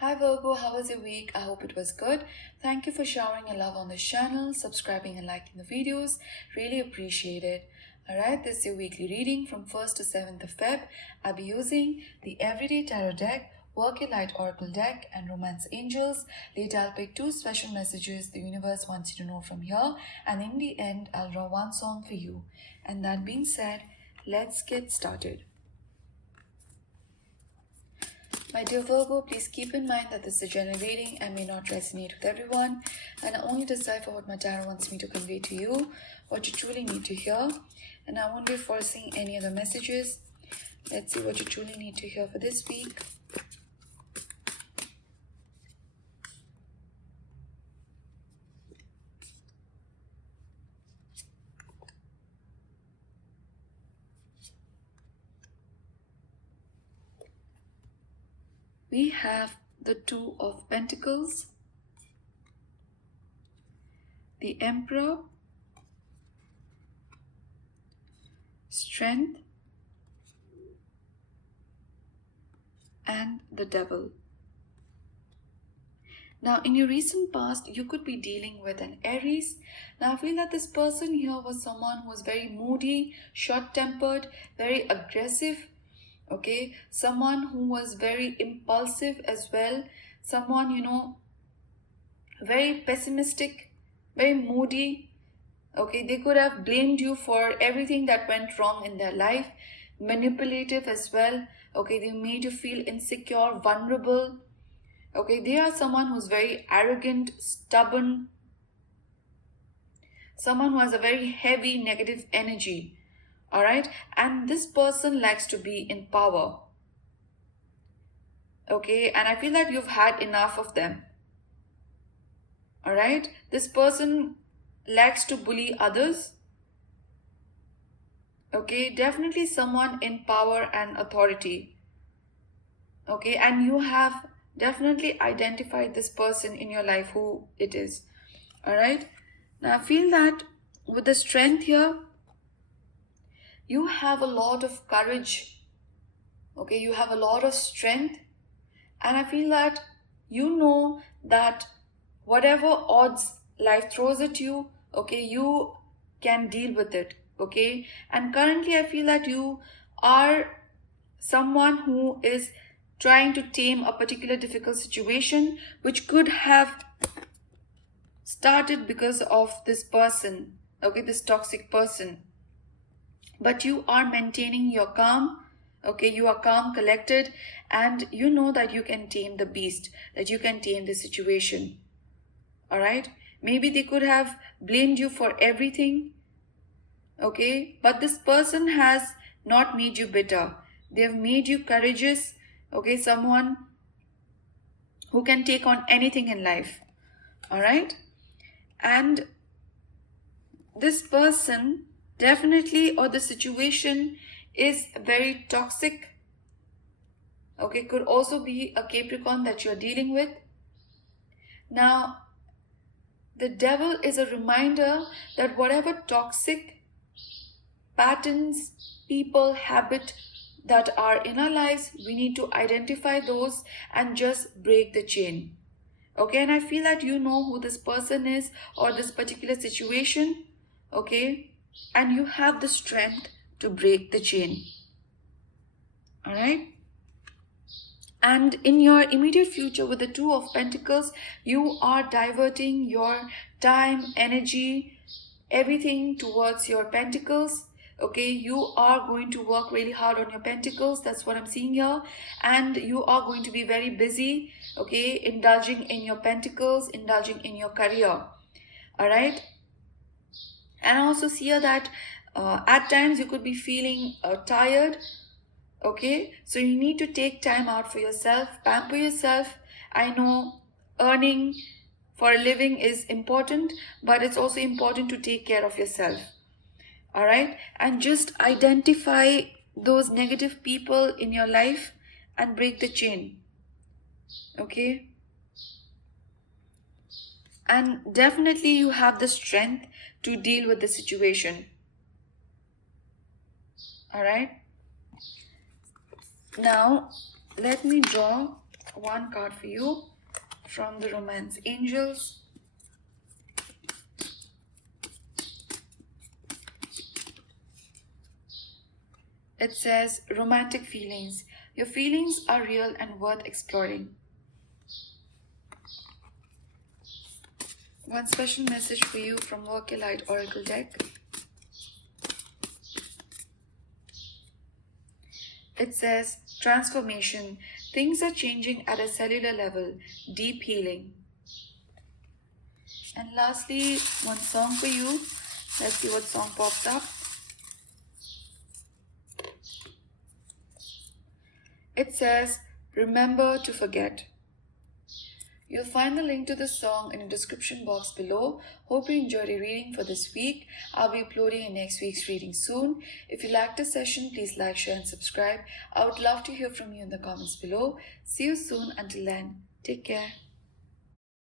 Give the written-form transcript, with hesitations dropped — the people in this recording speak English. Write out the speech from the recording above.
Hi Virgo, how was your week? I hope it was good. Thank you for showering your love on this channel, subscribing and liking the videos. Really appreciate it. Alright, this is your weekly reading from 1st to 7th of Feb. I'll be using the Everyday Tarot deck, Work Your Light Oracle deck and Romance Angels. Later I'll pick 2 special messages the universe wants you to know from here, and in the end I'll draw 1 song for you. And that being said, let's get started. My dear Virgo, please keep in mind that this is a general reading and may not resonate with everyone, and I only decipher what my tarot wants me to convey to you, what you truly need to hear, and I won't be forcing any other messages. Let's see what you truly need to hear for this week. We have the Two of Pentacles, the Emperor, Strength, and the Devil. Now, in your recent past, you could be dealing with an Aries. Now, I feel that this person here was someone who was very moody, short-tempered, very aggressive. Okay, someone who was very impulsive as well, someone, very pessimistic, very moody. Okay, they could have blamed you for everything that went wrong in their life, manipulative as well. Okay, they made you feel insecure, vulnerable. Okay, they are someone who's very arrogant, stubborn, someone who has a very heavy negative energy. All right, and this person likes to be in power. Okay, and I feel that you've had enough of them. All right, this person likes to bully others. Okay, definitely someone in power and authority. Okay, and you have definitely identified this person in your life, who it is. All right, now I feel that with the Strength here, you have a lot of courage. Okay, you have a lot of strength, and I feel that you know that whatever odds life throws at you, okay, you can deal with it. Okay, and currently I feel that you are someone who is trying to tame a particular difficult situation, which could have started because of this person, okay, this toxic person. But you are maintaining your calm. Okay, you are calm, collected, and you know that you can tame the beast, that you can tame the situation. All right, maybe they could have blamed you for everything. Okay, but this person has not made you bitter. They have made you courageous. Okay, someone who can take on anything in life. All right, and this person definitely, or the situation is very toxic. Okay, could also be a Capricorn that you're dealing with. Now, the Devil is a reminder that whatever toxic patterns, people, habit that are in our lives, we need to identify those and just break the chain. Okay, and I feel that you know who this person is or this particular situation. Okay, and you have the strength to break the chain. All right, and in your immediate future with the Two of Pentacles, you are diverting your time, energy, everything towards your pentacles. Okay, you are going to work really hard on your pentacles. That's what I'm seeing here. And you are going to be very busy, okay, indulging in your pentacles, indulging in your career. All right, and I also see here that at times you could be feeling tired. Okay, so you need to take time out for yourself, pamper yourself. I know earning for a living is important, but it's also important to take care of yourself. All right, and just identify those negative people in your life and break the chain. Okay, and definitely you have the strength to deal with the situation. All right, now let me draw one card for you from the Romance Angels. It says, romantic feelings. Your feelings are real and worth exploring. One special message for you from Work Your Light Oracle deck. It says, transformation. Things are changing at a cellular level. Deep healing. And lastly, one song for you. Let's see what song pops up. It says, remember to forget. You'll find the link to the song in the description box below. Hope you enjoyed your reading for this week. I'll be uploading in next week's reading soon. If you liked this session, please like, share and subscribe. I would love to hear from you in the comments below. See you soon. Until then, take care.